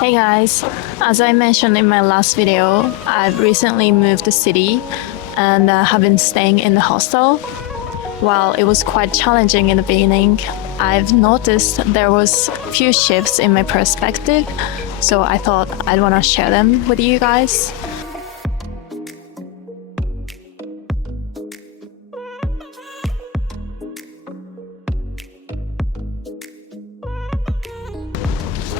Hey guys, as I mentioned in my last video, I've recently moved the city and have been staying in the hostel. While it was quite challenging in the beginning, I've noticed there was few shifts in my perspective, so I thought I'd want to share them with you guys.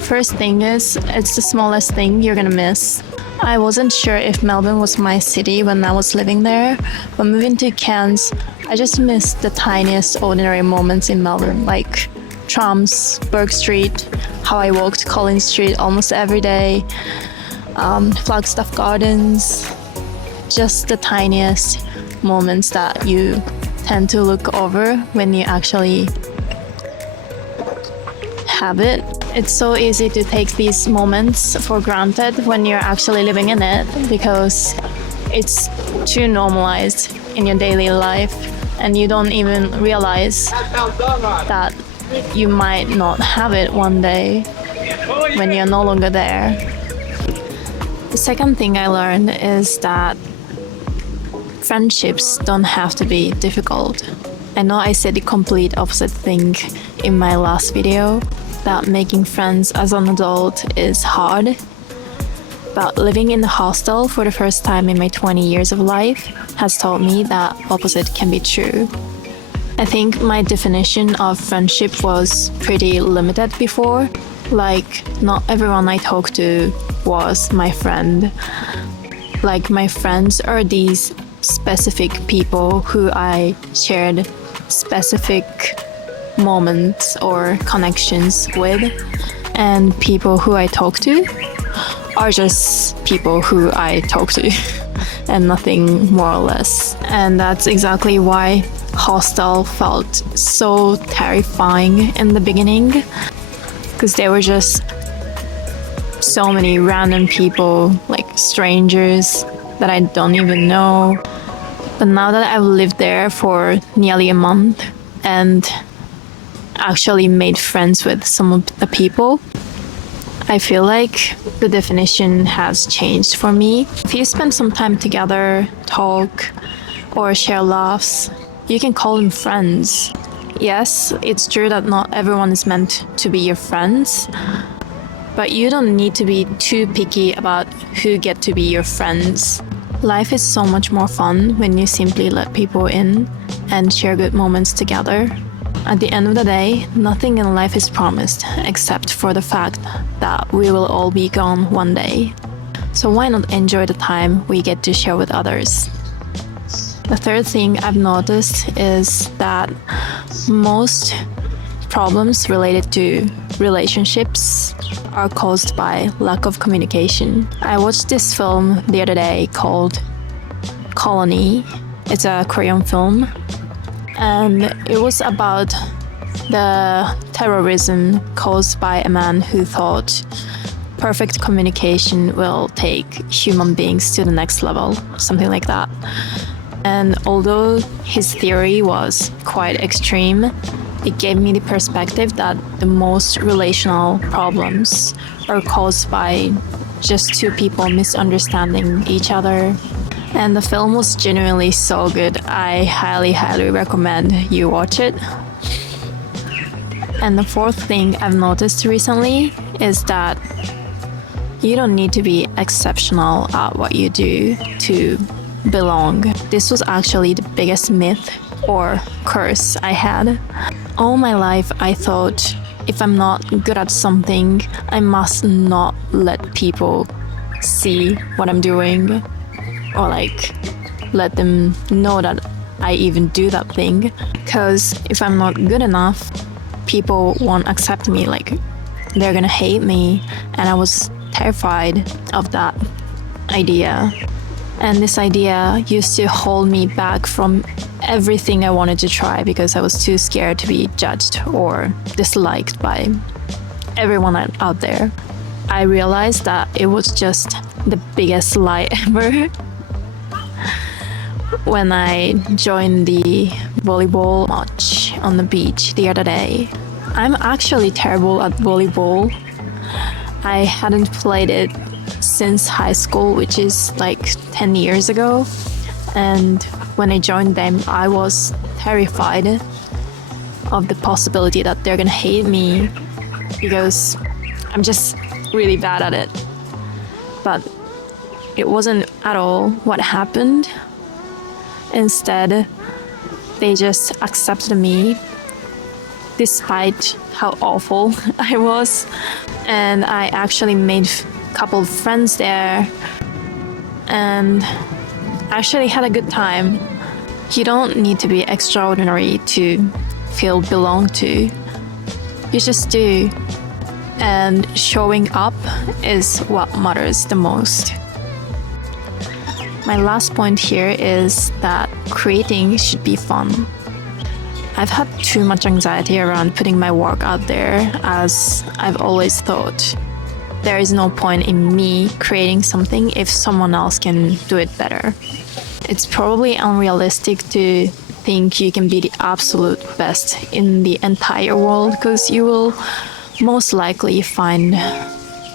First thing is, it's the smallest thing you're gonna miss. I wasn't sure if Melbourne was my city when I was living there, but moving to Cairns, I just missed the tiniest ordinary moments in Melbourne, like trams, Burke Street, how I walked Collins Street almost every day, Flagstaff Gardens, just the tiniest moments that you tend to look over when you actually have it. It's so easy to take these moments for granted when you're actually living in it because it's too normalized in your daily life and you don't even realize that you might not have it one day when you're no longer there. The second thing I learned is that friendships don't have to be difficult. I know I said the complete opposite thing in my last video, that making friends as an adult is hard, but living in the hostel for the first time in my 20 years of life has taught me that opposite can be true. I think my definition of friendship was pretty limited before, like not everyone I talked to was my friend. Like my friends are these specific people who I shared specific moments or connections with, and people who I talk to are just people who I talk to and nothing more or less. And that's exactly why hostel felt so terrifying in the beginning, because there were just so many random people, like strangers that I don't even know. But now that I've lived there for nearly a month and actually made friends with some of the people, I feel like the definition has changed for me. If you spend some time together, talk, or share laughs, you can call them friends. Yes, it's true that not everyone is meant to be your friends, but you don't need to be too picky about who get to be your friends. Life is so much more fun when you simply let people in and share good moments together. At the end of the day, nothing in life is promised except for the fact that we will all be gone one day. So why not enjoy the time we get to share with others? The third thing I've noticed is that most problems related to relationships are caused by lack of communication. I watched this film the other day called Colony. It's a Korean film. And it was about the terrorism caused by a man who thought perfect communication will take human beings to the next level, something like that. And although his theory was quite extreme, it gave me the perspective that the most relational problems are caused by just two people misunderstanding each other. And the film was genuinely so good. I highly recommend you watch it. And the fourth thing I've noticed recently is that you don't need to be exceptional at what you do to belong. This was actually the biggest myth or curse I had. All my life I thought if I'm not good at something, I must not let people see what I'm doing, or like let them know that I even do that thing, because if I'm not good enough, people won't accept me, like they're gonna hate me. And I was terrified of that idea, and this idea used to hold me back from everything I wanted to try because I was too scared to be judged or disliked by everyone out there. I realized that it was just the biggest lie ever when I joined the volleyball match on the beach the other day. I'm actually terrible at volleyball, I hadn't played it since high school, which is like 10 years ago. And when I joined them, I was terrified of the possibility that they're gonna hate me because I'm just really bad at it. But it wasn't at all what happened. Instead, they just accepted me despite how awful I was. And I actually made a couple of friends there and actually had a good time. You don't need to be extraordinary to feel belonged to. You just do. And showing up is what matters the most. My last point here is that creating should be fun. I've had too much anxiety around putting my work out there, as I've always thought there is no point in me creating something if someone else can do it better. It's probably unrealistic to think you can be the absolute best in the entire world, because you will most likely find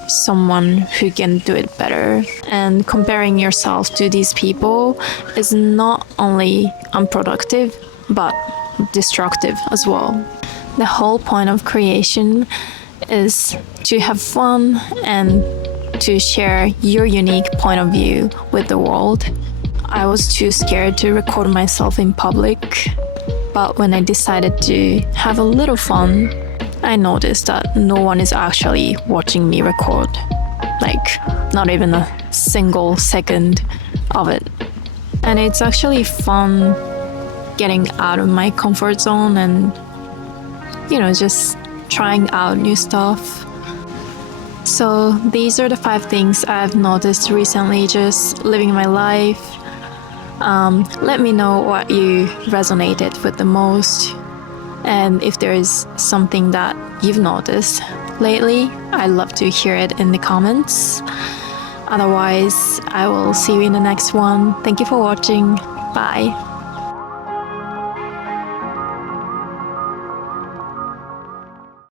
someone who can do it better. And comparing yourself to these people is not only unproductive, but destructive as well. The whole point of creation is to have fun and to share your unique point of view with the world. I was too scared to record myself in public, but when I decided to have a little fun, I noticed that no one is actually watching me record. Like, not even a single second of it. And it's actually fun getting out of my comfort zone and, just trying out new stuff. So these are the 5 things I've noticed recently just living my life. Let me know what you resonated with the most. And if there is something that you've noticed lately, I'd love to hear it in the comments. Otherwise, I will see you in the next one. Thank you for watching. Bye.